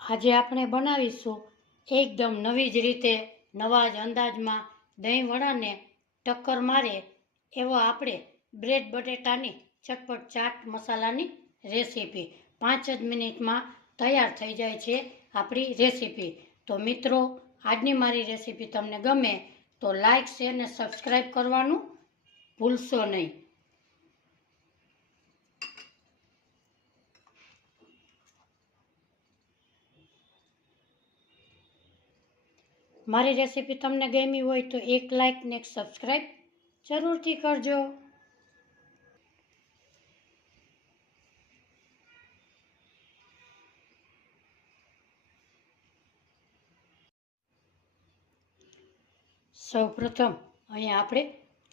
આજે આપણે બનાવીશું એકદમ નવી જ રીતે નવા જ અંદાજમાં દહીં વડાને ટક્કર મારે એવો આપણે બ્રેડ બટેટાની ચટપટ ચાટ મસાલાની રેસીપી 5 જ મિનિટમાં તૈયાર થઈ જાય છે આપણી રેસીપી। તો મિત્રો, આજની મારી રેસીપી તમને ગમે તો લાઈક, શેર અને સબસ્ક્રાઈબ કરવાનું ભૂલશો નહીં। મારી રેસીપી તમને ગમી હોય તો એક લાઈક ને એક સબસ્ક્રાઈબ જરૂરથી કરજો। સૌપ્રથમ અહીંયા આપણે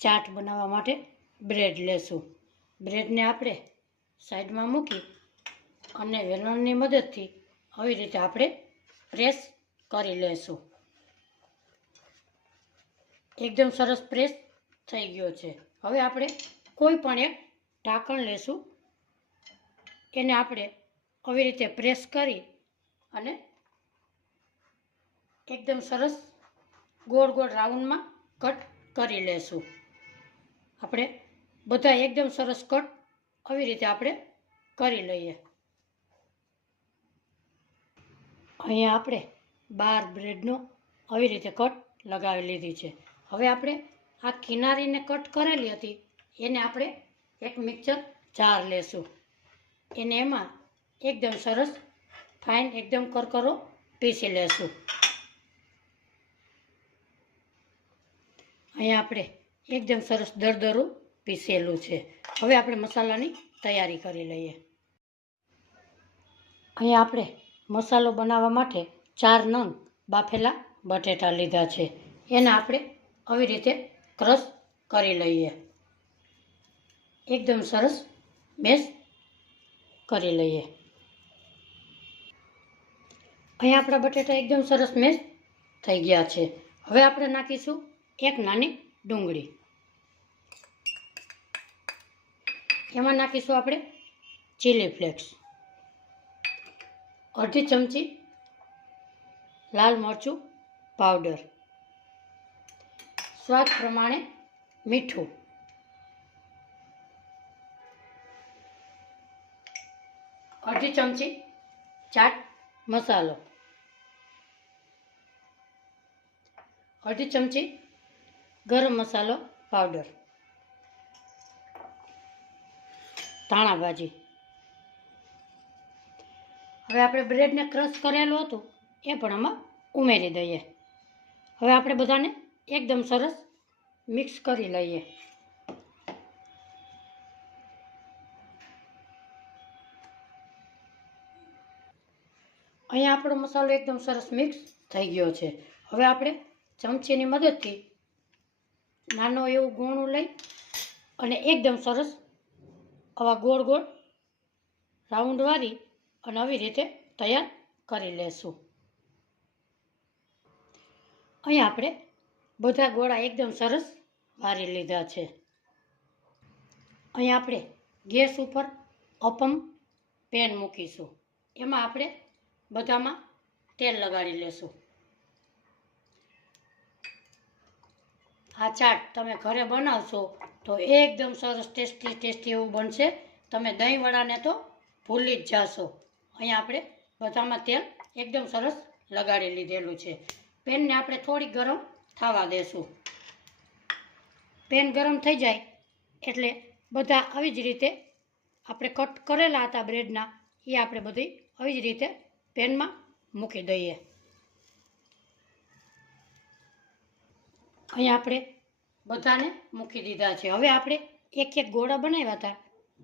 ચાટ બનાવવા માટે બ્રેડ લેશું। બ્રેડને આપણે સાઈડમાં મૂકી અને વેલણની મદદથી આવી રીતે આપણે પ્રેસ કરી લેશું। એકદમ સરસ પ્રેસ થઈ ગયો છે। હવે આપણે કોઈ પણ એક ઢાંકણ લેશું, એને આપણે આવી રીતે પ્રેસ કરી અને એકદમ સરસ ગોળ ગોળ રાઉન્ડમાં કટ કરી લેશું। આપણે બધા એકદમ સરસ કટ આવી રીતે આપણે કરી લઈએ। અહીંયા આપણે 12 બ્રેડનો આવી રીતે કટ લગાવી લીધી છે। હવે આપણે આ કિનારીને કટ કરેલી હતી એને આપણે એક મિક્સર જાર લેશું, એને એમાં એકદમ સરસ ફાઇન એકદમ કરકરો પીસી લેશું। અહીંયા આપણે એકદમ સરસ દરદરું પીસેલું છે। હવે આપણે મસાલાની તૈયારી કરી લઈએ। અહીંયા આપણે મસાલો બનાવવા માટે 4 નંગ બાફેલા બટેટા લીધા છે, એને આપણે આવી રીતે ક્રશ કરી લઈએ, એકદમ સરસ મેશ કરી લઈએ। અહીંયા આપણા બટેટા એકદમ સરસ મેશ થઈ ગયા છે। હવે આપણે નાખીશું એક નાની ડુંગળી, એમાં નાખીશું આપણે ચીલી ફ્લેક્સ, અડધી ચમચી લાલ મરચું પાવડર, સ્વાદ પ્રમાણે મીઠું, અડધી ચમચી ચાટ મસાલો, અડધી ચમચી ગરમ મસાલો પાવડર, ધાણા ભાજી। હવે આપણે બ્રેડને ક્રશ કરેલું હતું એ પણ આમાં ઉમેરી દઈએ। હવે આપણે બધાને એકદમ સરસ મિક્સ કરી લઈએ। અહીંયા આપણો મસાલો એકદમ સરસ મિક્સ થઈ ગયો છે। હવે આપણે ચમચીની મદદથી નાનો એવું ગોણું લઈ અને એકદમ સરસ આવા ગોળ ગોળ રાઉન્ડ વાળી અને આવી રીતે તૈયાર કરી લેશું। અહીંયા આપણે બધા ગોળા એકદમ સરસ વારી લીધા છે। અહીંયા આપણે ગેસ ઉપર અપમ પેન મૂકીશું, એમાં આપણે બધામાં તેલ લગાડી લેશું। આ ચાટ તમે ઘરે બનાવશો તો એકદમ સરસ ટેસ્ટી એવું બનશે। તમે દહીં વડાને તો ભૂલી જ જાશો। અહીંયા આપણે બધામાં તેલ એકદમ સરસ લગાડી લીધેલું છે। પેનને આપણે થોડી ગરમ થવા દેશું। પેન ગરમ થઈ જાય એટલે બધા આવી જ રીતે આપણે કટ કરેલા હતા બ્રેડના એ આપણે બધી આવી જ રીતે પેનમાં મૂકી દઈએ। અહીંયા આપણે બધાને મૂકી દીધા છે। હવે આપણે એક એક ગોળા બનાવ્યા હતા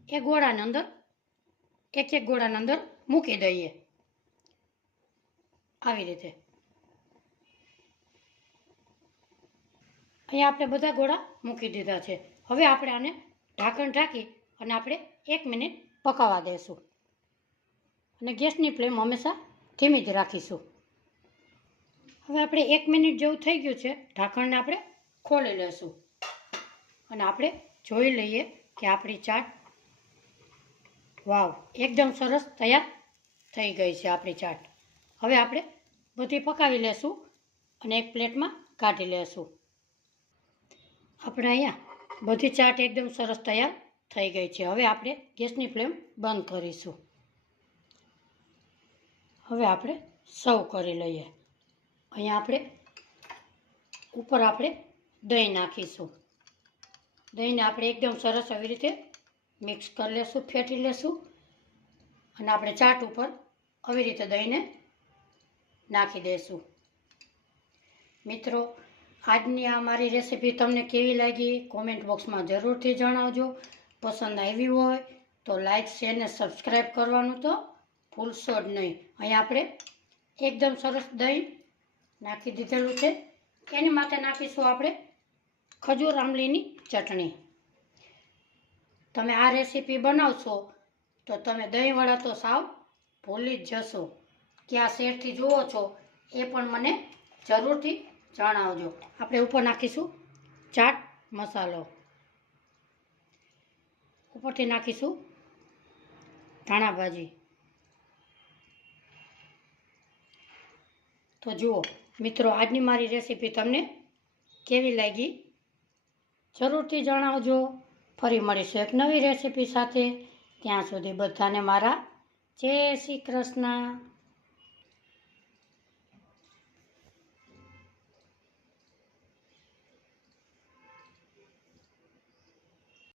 એ ગોળાને અંદર એક ગોળાને અંદર મૂકી દઈએ આવી રીતે। અહીંયા આપણે બધા ગોળા મૂકી દીધા છે। હવે આપણે આને ઢાંકણ ઢાંકી અને આપણે 1 મિનિટ પકાવવા દેશું અને ગેસની ફ્લેમ હંમેશા ધીમી જ રાખીશું। હવે આપણે 1 મિનિટ જેવું થઈ ગયું છે, ઢાંકણને આપણે ખોલી લેશું અને આપણે જોઈ લઈએ કે આપણી ચાટ વાવ એકદમ સરસ તૈયાર થઈ ગઈ છે આપણી ચાટ। હવે આપણે બધી પકાવી લેશું અને એક પ્લેટમાં કાઢી લેશું. આપણે અહીંયા બધી ચાટ એકદમ સરસ તૈયાર થઈ ગઈ છે. હવે આપણે ગેસની ફ્લેમ બંધ કરીશું. હવે આપણે સર્વ કરી લઈએ. અહીંયા આપણે ઉપર દહીં નાખીશું. દહીંને આપણે એકદમ સરસ આવી રીતે મિક્સ કરી લેશું, ફેટી લેશું અને આપણે ચાટ ઉપર આવી રીતે દહીંને નાખી દઈશું. મિત્રો, આજની આ મારી રેસીપી તમને કેવી લાગી કોમેન્ટ બોક્સમાં જરૂરથી જણાવજો. પસંદ આવી હોય તો લાઈક, શેર ને સબસ્ક્રાઈબ કરવાનું તો ભૂલશો જ નહીં. અહીં આપણે એકદમ સરસ દહીં નાખી દીધેલું છે. એની માટે નાખીશું આપણે ખજૂર આંબલીની ચટણી. તમે આ રેસીપી બનાવશો તો તમે દહીંવડા તો સાવ ભૂલી જ જશો. ક્યાં શેરથી જુઓ છો એ પણ મને જરૂરથી જણાવજો. આપણે ઉપર નાખીશું ચાટ મસાલો, ઉપરથી નાખીશું ધાણા ભાજી. તો જુઓ મિત્રો, આજની મારી રેસીપી તમને કેવી લાગી જરૂરથી જણાવજો. ફરી મળીશું એક નવી રેસીપી સાથે. ત્યાં સુધી બધાને મારા જય શ્રી કૃષ્ણ.